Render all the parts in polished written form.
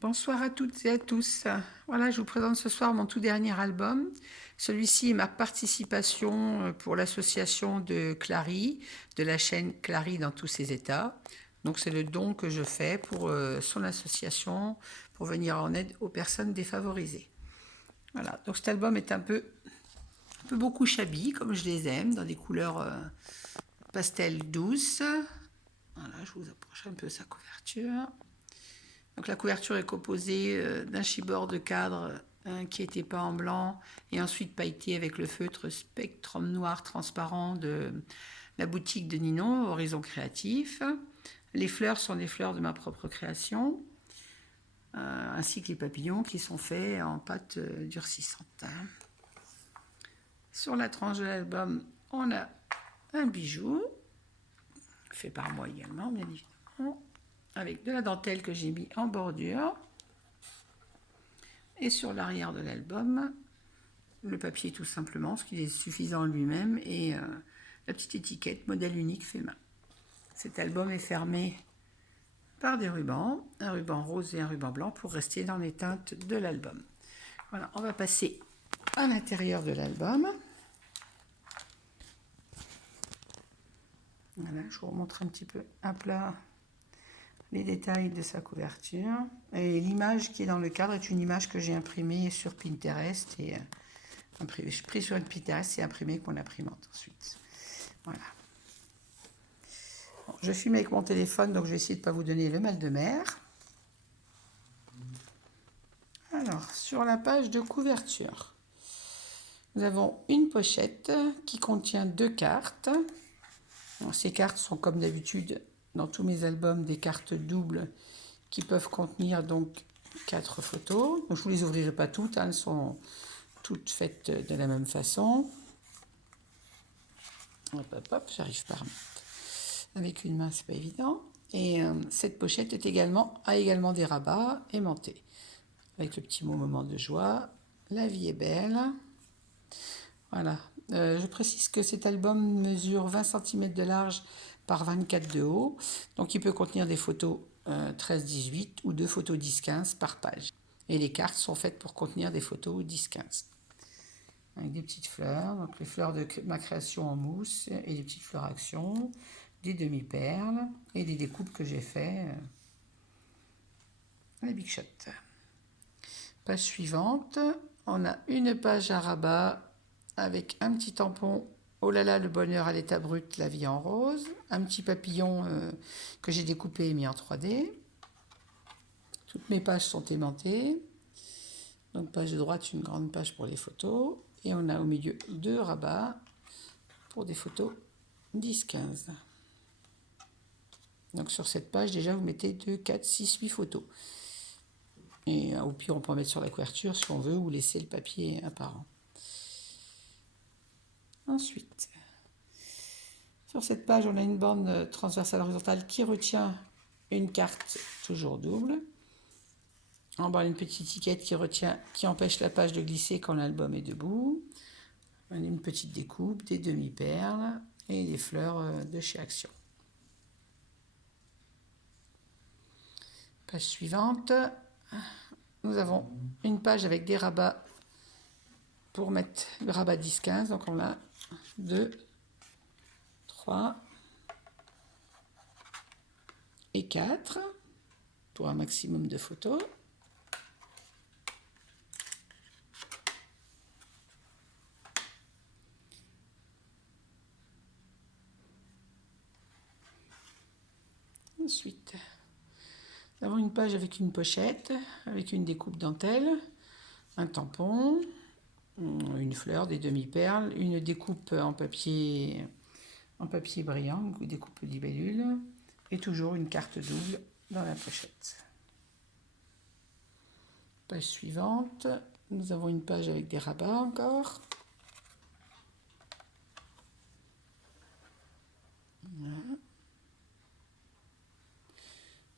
Bonsoir à toutes et à tous. Voilà, je vous présente ce soir mon tout dernier album. Celui-ci est ma participation pour l'association de Clary, de la chaîne Clary dans tous ses états. Donc c'est le don que je fais pour son association, pour venir en aide aux personnes défavorisées. Voilà, donc cet album est un peu beaucoup shabby, comme je les aime, dans des couleurs pastel douces. Voilà, je vous approche un peu sa couverture. Donc la couverture est composée d'un chibord de cadre qui était peint en blanc et ensuite pailleté avec le feutre Spectrum noir transparent de la boutique de Ninon, Horizon Créatif. Les fleurs sont des fleurs de ma propre création, ainsi que les papillons qui sont faits en pâte durcissante. Sur la tranche de l'album, on a un bijou, fait par moi également, bien évidemment, avec de la dentelle que j'ai mis en bordure. Et sur l'arrière de l'album, le papier tout simplement, ce qui est suffisant lui-même, et la petite étiquette modèle unique fait main. Cet album est fermé par des rubans, un ruban rose et un ruban blanc pour rester dans les teintes de l'album. Voilà, on va passer à l'intérieur de l'album. Voilà, je vous remontre un petit peu à plat les détails de sa couverture. Et l'image qui est dans le cadre est une image que j'ai imprimée sur Pinterest et pris sur une Pinterest et imprimé avec mon imprimante ensuite. Voilà. Bon, je filme avec mon téléphone, donc je vais essayer de ne pas vous donner le mal de mer. Alors, sur la page de couverture, nous avons une pochette qui contient 2 cartes. Alors, ces cartes sont comme d'habitude dans tous mes albums des cartes doubles qui peuvent contenir donc 4 photos. Donc, je ne vous les ouvrirai pas toutes, elles sont toutes faites de la même façon. Hop, hop, hop, j'arrive pas à remettre. Avec une main, c'est pas évident. Et cette pochette a également des rabats aimantés. Avec le petit mot moment de joie. La vie est belle. Voilà. Je précise que cet album mesure 20 cm de large par 24 de haut. Donc il peut contenir des photos 13-18 ou 2 photos 10-15 par page. Et les cartes sont faites pour contenir des photos 10-15. Avec des petites fleurs, donc les fleurs de ma création en mousse et des petites fleurs action, des demi-perles et des découpes que j'ai fait à la Big Shot. Page suivante, on a une page à rabat avec un petit tampon oh là là, le bonheur à l'état brut, la vie en rose, un petit papillon que j'ai découpé et mis en 3D. Toutes mes pages sont aimantées. Donc page de droite, une grande page pour les photos. Et on a au milieu 2 rabats pour des photos 10-15. Donc sur cette page, déjà, vous mettez 2, 4, 6, 8 photos. Et au pire, on peut en mettre sur la couverture si on veut ou laisser le papier apparent. Ensuite, sur cette page, on a une bande transversale horizontale qui retient une carte toujours double. En bas, une petite étiquette qui empêche la page de glisser quand l'album est debout. On a une petite découpe, des demi-perles et des fleurs de chez Action. Page suivante, nous avons une page avec des rabats pour mettre le rabat 10-15. Donc on a 2, 3 et 4 pour un maximum de photos. Ensuite, nous avons une page avec une pochette, avec une découpe dentelle, un tampon, une fleur, des demi-perles, une découpe en papier brillant, une découpe libellule, et toujours une carte double dans la pochette. Page suivante, nous avons une page avec des rabats encore. Voilà.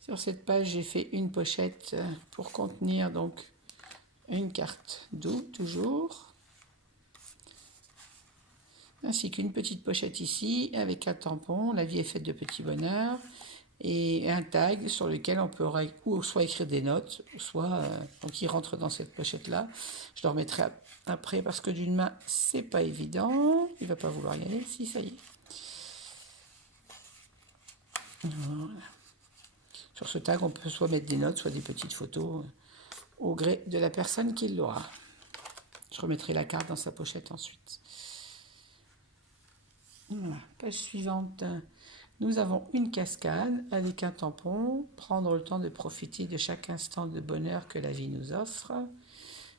Sur cette page, j'ai fait une pochette pour contenir donc une carte double toujours, ainsi qu'une petite pochette ici avec un tampon. La vie est faite de petits bonheurs et un tag sur lequel on peut ou soit écrire des notes, soit donc il rentre dans cette pochette-là. Je le remettrai après parce que d'une main, c'est pas évident. Il va pas vouloir y aller. Si, ça y est. Voilà. Sur ce tag, on peut soit mettre des notes, soit des petites photos au gré de la personne qui l'aura. Je remettrai la carte dans sa pochette ensuite. Voilà. Page suivante. Nous avons une cascade avec un tampon. Prendre le temps de profiter de chaque instant de bonheur que la vie nous offre.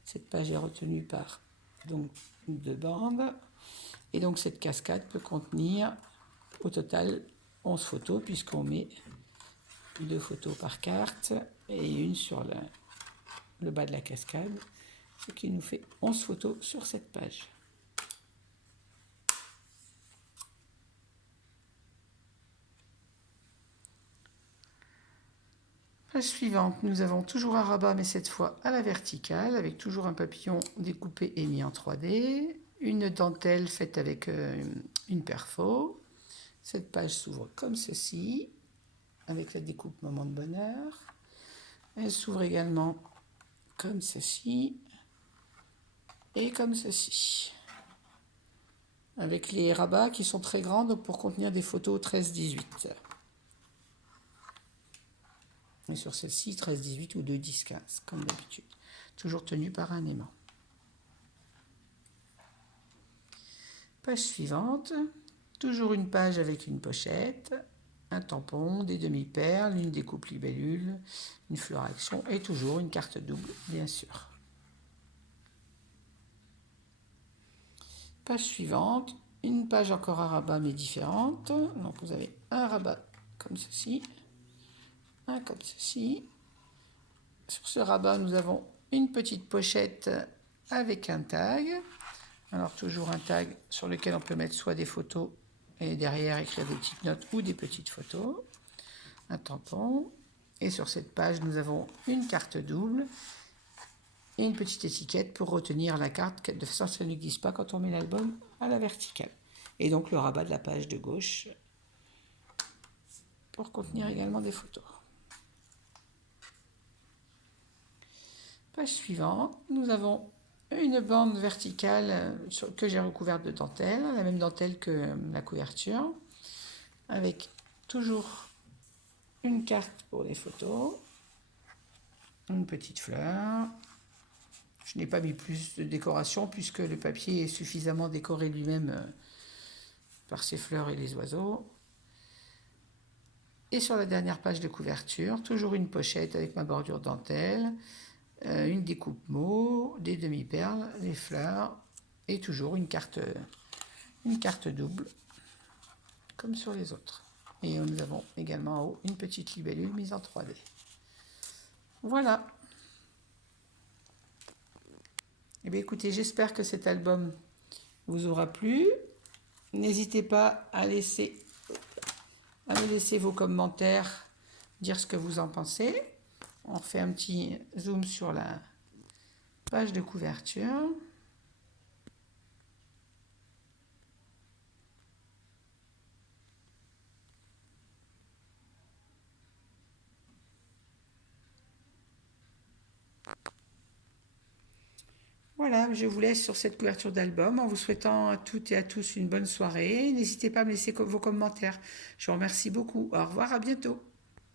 Cette page est retenue par donc 2 bandes. Et donc cette cascade peut contenir au total 11 photos puisqu'on met 2 photos par carte et une sur le bas de la cascade, ce qui nous fait 11 photos sur cette page. Page suivante, nous avons toujours un rabat, mais cette fois à la verticale, avec toujours un papillon découpé et mis en 3D, une dentelle faite avec une perfo. Cette page s'ouvre comme ceci, avec la découpe moment de bonheur. Elle s'ouvre également comme ceci et comme ceci, avec les rabats qui sont très grands donc pour contenir des photos 13-18. Et sur celle-ci, 13-18 ou 2-10-15, comme d'habitude. Toujours tenu par un aimant. Page suivante. Toujours une page avec une pochette, un tampon, des demi-perles, une découpe libellule, une fleur action et toujours une carte double, bien sûr. Page suivante. Une page encore à rabat mais différente. Donc vous avez un rabat comme ceci. Un comme ceci. Sur ce rabat, nous avons une petite pochette avec un tag. Alors toujours un tag sur lequel on peut mettre soit des photos et derrière écrire des petites notes ou des petites photos. Un tampon. Et sur cette page, nous avons une carte double et une petite étiquette pour retenir la carte de façon à ce qu'elle ne glisse pas quand on met l'album à la verticale. Et donc le rabat de la page de gauche pour contenir également des photos. Page suivante, nous avons une bande verticale que j'ai recouverte de dentelle, la même dentelle que la couverture, avec toujours une carte pour les photos, une petite fleur. Je n'ai pas mis plus de décoration puisque le papier est suffisamment décoré lui-même par ses fleurs et les oiseaux. Et sur la dernière page de couverture, toujours une pochette avec ma bordure dentelle, une découpe mot, des demi-perles, des fleurs et toujours une carte double comme sur les autres. Et nous avons également en haut une petite libellule mise en 3D. Voilà. Eh bien écoutez, j'espère que cet album vous aura plu. N'hésitez pas à me laisser vos commentaires, dire ce que vous en pensez. On fait un petit zoom sur la page de couverture. Voilà, je vous laisse sur cette couverture d'album en vous souhaitant à toutes et à tous une bonne soirée. N'hésitez pas à me laisser vos commentaires. Je vous remercie beaucoup. Au revoir, à bientôt.